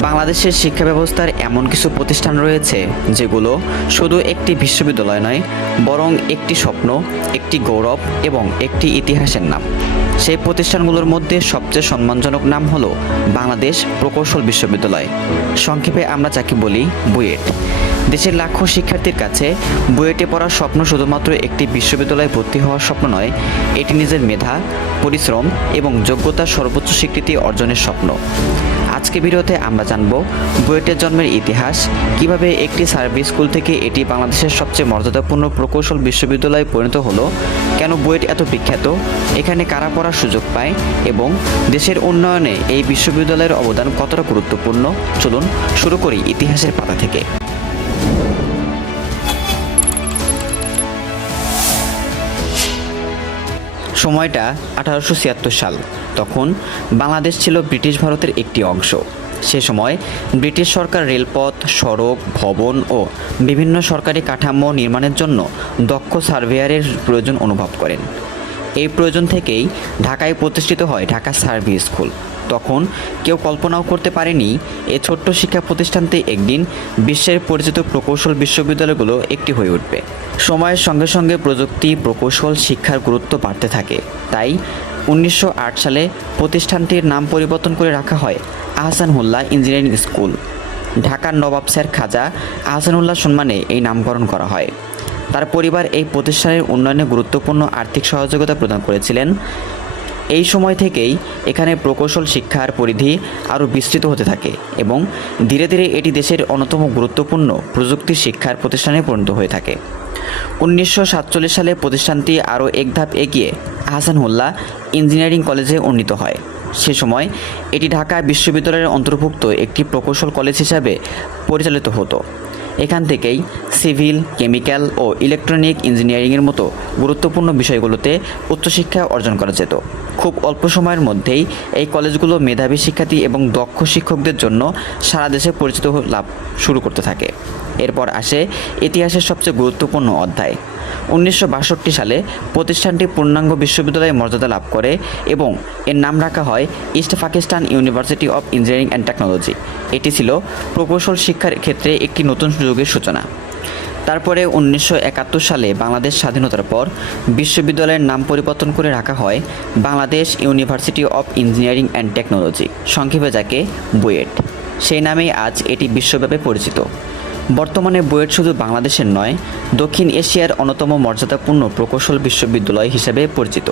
বাংলাদেশের শিক্ষা ব্যবস্থার এমন কিছু প্রতিষ্ঠান রয়েছে যেগুলো শুধু একটি বিশ্ববিদ্যালয় নয়, বরং একটি স্বপ্ন, একটি গৌরব এবং একটি ইতিহাসের নাম। সেই প্রতিষ্ঠানগুলোর মধ্যে সবচেয়ে সম্মানজনক নাম হলো বাংলাদেশ প্রকৌশল বিশ্ববিদ্যালয়। সংক্ষেপে আমরা যাকে বলি বুয়েট। দেশের লাখো শিক্ষার্থীর কাছে বুয়েটে পড়ার স্বপ্ন শুধুমাত্র একটি বিশ্ববিদ্যালয়ে ভর্তি হওয়ার স্বপ্ন নয়, এটি নিজের মেধা, পরিশ্রম এবং যোগ্যতার সর্বোচ্চ স্বীকৃতি অর্জনের স্বপ্ন। আজকে ভিডিওতে আমরা জানব বুয়েটের জন্মের ইতিহাস, কিভাবে একটি সার্ভিস স্কুল থেকে এটি বাংলাদেশের সবচেয়ে মর্যাদাপূর্ণ প্রকৌশল বিশ্ববিদ্যালয়ে পরিণত হলো, কেন বুয়েট এত বিখ্যাত, এখানে কারা পড়ার সুযোগ পায় এবং দেশের উন্নয়নে এই বিশ্ববিদ্যালয়ের অবদান কতটা গুরুত্বপূর্ণ। চলুন শুরু করি ইতিহাসের পাতা থেকে। সময়টা 1876 সাল। তখন বাংলাদেশ ছিল ব্রিটিশ ভারতের একটি অংশ। সে সময় ব্রিটিশ সরকার রেলপথ, সড়ক, ভবন ও বিভিন্ন সরকারি কাঠামো নির্মাণের জন্য দক্ষ সার্ভেয়ারের প্রয়োজন অনুভব করেন। এই প্রয়োজন থেকেই ঢাকায় প্রতিষ্ঠিত হয় ঢাকা সার্ভিস স্কুল। তখন কেউ কল্পনাও করতে পারেনি এই ছোট্ট শিক্ষা প্রতিষ্ঠানটি একদিন বিশ্বের পরিচিত প্রকৌশল বিশ্ববিদ্যালয়গুলো একটি হয়ে উঠবে। সময়ের সঙ্গে সঙ্গে প্রযুক্তি, প্রকৌশল, শিক্ষার গুরুত্ব বাড়তে থাকে। তাই 1908 সালে প্রতিষ্ঠানটির নাম পরিবর্তন করে রাখা হয় আহসানউল্লাহ ইঞ্জিনিয়ারিং স্কুল। ঢাকার নবাব স্যার খাজা আহসানউল্লাহ সম্মানে এই নামকরণ করা হয়। তার পরিবার এই প্রতিষ্ঠানের উন্নয়নে গুরুত্বপূর্ণ আর্থিক সহযোগিতা প্রদান করেছিলেন। এই সময় থেকেই এখানে প্রকৌশল শিক্ষার পরিধি আরও বিস্তৃত হতে থাকে এবং ধীরে ধীরে এটি দেশের অন্যতম গুরুত্বপূর্ণ প্রযুক্তি শিক্ষার প্রতিষ্ঠানে পরিণত হয়ে থাকে। 1947 সালে প্রতিষ্ঠানটি আরও এক ধাপ এগিয়ে আহসানউল্লাহ ইঞ্জিনিয়ারিং কলেজে উন্নীত হয়। সে সময় এটি ঢাকা বিশ্ববিদ্যালয়ের অন্তর্ভুক্ত একটি প্রকৌশল কলেজ হিসাবে পরিচালিত হতো। এখান থেকেই সিভিল, কেমিক্যাল ও ইলেকট্রনিক ইঞ্জিনিয়ারিংয়ের মতো গুরুত্বপূর্ণ বিষয়গুলোতে উচ্চশিক্ষা অর্জন করা যেত। খুব অল্প সময়ের মধ্যেই এই কলেজগুলো মেধাবী শিক্ষার্থী এবং দক্ষ শিক্ষকদের জন্য সারা দেশে পরিচিত লাভ শুরু করতে থাকে। এরপর আসে ইতিহাসের সবচেয়ে গুরুত্বপূর্ণ অধ্যায়। 1962 সালে প্রতিষ্ঠানটি পূর্ণাঙ্গ বিশ্ববিদ্যালয়ের মর্যাদা লাভ করে এবং এর নাম রাখা হয় east Pakistan university of engineering and technology. এটি ছিল প্রকৌশল শিক্ষার ক্ষেত্রে একটি নতুন সুযোগের সূচনা। তারপরে 1971 সালে বাংলাদেশ স্বাধীনতার পর বিশ্ববিদ্যালয়ের নাম পরিবর্তন করে রাখা হয় Bangladesh university of engineering and technology, সংক্ষেপে যাকে বুয়েট। সেই নামেই আজ এটি বিশ্বব্যাপী পরিচিত। বর্তমানে বুয়েট শুধু বাংলাদেশের নয়, দক্ষিণ এশিয়ার অন্যতম মর্যাদাপূর্ণ প্রকৌশল বিশ্ববিদ্যালয় হিসেবে পরিচিত।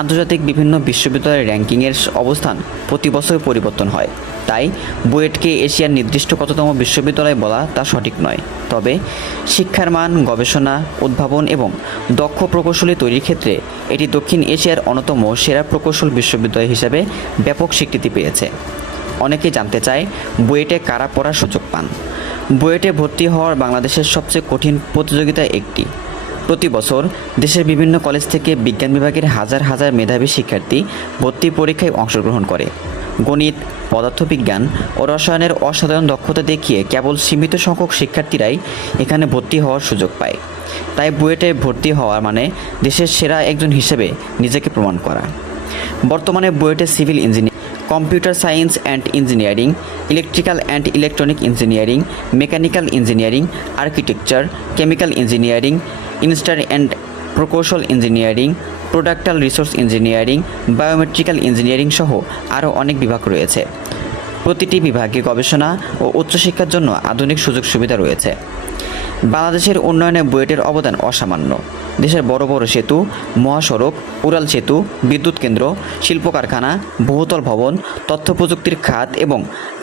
আন্তর্জাতিক বিভিন্ন বিশ্ববিদ্যালয়ের র্যাঙ্কিংয়ের অবস্থান প্রতি বছর পরিবর্তন হয়। তাই বুয়েটকে এশিয়ার নির্দিষ্ট কততম বিশ্ববিদ্যালয় বলা তা সঠিক নয়। তবে শিক্ষার মান, গবেষণা, উদ্ভাবন এবং দক্ষ প্রকৌশলী তৈরির ক্ষেত্রে এটি দক্ষিণ এশিয়ার অন্যতম সেরা প্রকৌশল বিশ্ববিদ্যালয় হিসেবে ব্যাপক স্বীকৃতি পেয়েছে। অনেকেই জানতে চায় বুয়েটে কারা পড়ার সুযোগ পান। বুয়েটে ভর্তি হওয়ার বাংলাদেশের সবচেয়ে কঠিন প্রতিযোগিতায় একটি। প্রতি বছর দেশের বিভিন্ন কলেজ থেকে বিজ্ঞান বিভাগের হাজার হাজার মেধাবী শিক্ষার্থী ভর্তি পরীক্ষায় অংশগ্রহণ করে। গণিত, পদার্থবিজ্ঞান ও রসায়নের অসাধারণ দক্ষতা দেখিয়ে কেবল সীমিত সংখ্যক শিক্ষার্থীরাই এখানে ভর্তি হওয়ার সুযোগ পায়। তাই বুয়েটে ভর্তি হওয়া মানে দেশের সেরা একজন হিসেবে নিজেকে প্রমাণ করা। বর্তমানে বুয়েটে civil engineering, computer science and engineering, electrical and electronic engineering, mechanical engineering, architecture, chemical engineering, ইনস্টার অ্যান্ড প্রকৌশল ইঞ্জিনিয়ারিং, প্রোডাক্টাল রিসোর্স ইঞ্জিনিয়ারিং, বায়োমেট্রিক্যাল ইঞ্জিনিয়ারিং সহ আরও অনেক বিভাগ রয়েছে। প্রতিটি বিভাগে গবেষণা ও উচ্চশিক্ষার জন্য আধুনিক সুযোগ সুবিধা রয়েছে। বাংলাদেশের উন্নয়নে বুয়েটের অবদান অসামান্য। দেশের বড় বড় সেতু, মহাসড়ক, উড়াল সেতু, বিদ্যুৎ কেন্দ্র, শিল্প কারখানা, বহুতল ভবন, তথ্য প্রযুক্তির খাত এবং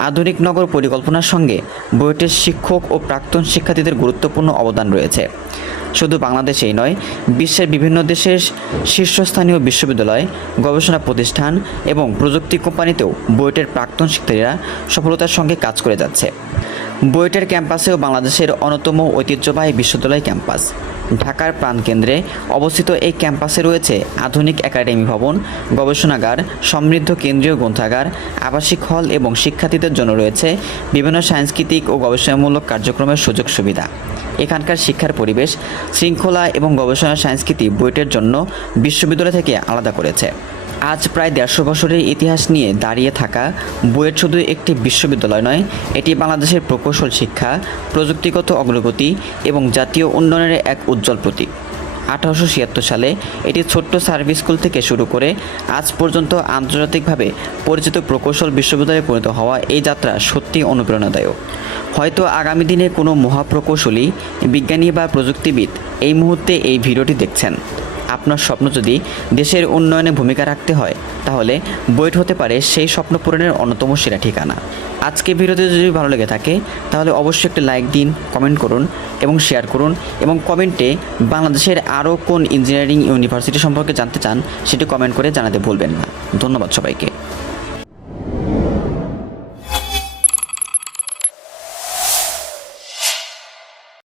আধুনিক নগর পরিকল্পনার সঙ্গে বুয়েটের শিক্ষক ও প্রাক্তন শিক্ষার্থীদের গুরুত্বপূর্ণ অবদান রয়েছে। শুধু বাংলাদেশেই নয়, বিশ্বের বিভিন্ন দেশের শীর্ষস্থানীয় বিশ্ববিদ্যালয়, গবেষণা প্রতিষ্ঠান এবং প্রযুক্তি কোম্পানিতেও বুয়েটের প্রাক্তন শিক্ষার্থীরা সফলতার সঙ্গে কাজ করে যাচ্ছে। বুয়েটের ক্যাম্পাসেও বাংলাদেশের অন্যতম ঐতিহ্যবাহী বিশ্ববিদ্যালয় ক্যাম্পাস। ঢাকার প্রাণকেন্দ্রে অবস্থিত এই ক্যাম্পাসে রয়েছে আধুনিক একাডেমি ভবন, গবেষণাগার, সমৃদ্ধ কেন্দ্রীয় গ্রন্থাগার, আবাসিক হল এবং শিক্ষার্থীদের জন্য রয়েছে বিভিন্ন সাংস্কৃতিক ও গবেষণামূলক কার্যক্রমের সুযোগ সুবিধা। এখানকার শিক্ষার পরিবেশ, শৃঙ্খলা এবং গবেষণা সংস্কৃতি বুয়েটের জন্য বিশ্ববিদ্যালয় থেকে আলাদা করেছে। আজ প্রায় 150 বছরের ইতিহাস নিয়ে দাঁড়িয়ে থাকা বুয়েট শুধু একটি বিশ্ববিদ্যালয় নয়, এটি বাংলাদেশের প্রকৌশল শিক্ষা, প্রযুক্তিগত অগ্রগতি এবং জাতীয় উন্নয়নের এক উজ্জ্বল প্রতীক। 1876 সালে এটি ছোট্ট সার্ভিস স্কুল থেকে শুরু করে আজ পর্যন্ত আন্তর্জাতিকভাবে পরিচিত প্রকৌশল বিশ্ববিদ্যালয়ে পরিণত হওয়া এই যাত্রা সত্যি অনুপ্রেরণাদায়ক। হয়তো আগামী দিনে কোনো মহাপ্রকৌশলী, বিজ্ঞানী বা প্রযুক্তিবিদ এই মুহূর্তে এই ভিডিওটি দেখছেন। আপনার স্বপ্ন যদি দেশের উন্নয়নে ভূমিকা রাখতে হয়, তাহলে বুয়েট হতে পারে সেই স্বপ্ন পূরণের অন্যতম সেরা ঠিকানা। আজকে ভিডিওতে যদি ভালো লেগে থাকে তাহলে অবশ্যই একটি লাইক দিন, কমেন্ট করুন এবং শেয়ার করুন, এবং কমেন্টে বাংলাদেশের আরও কোন ইঞ্জিনিয়ারিং ইউনিভার্সিটি সম্পর্কে জানতে চান সেটি কমেন্ট করে জানাতে ভুলবেন না। ধন্যবাদ সবাইকে।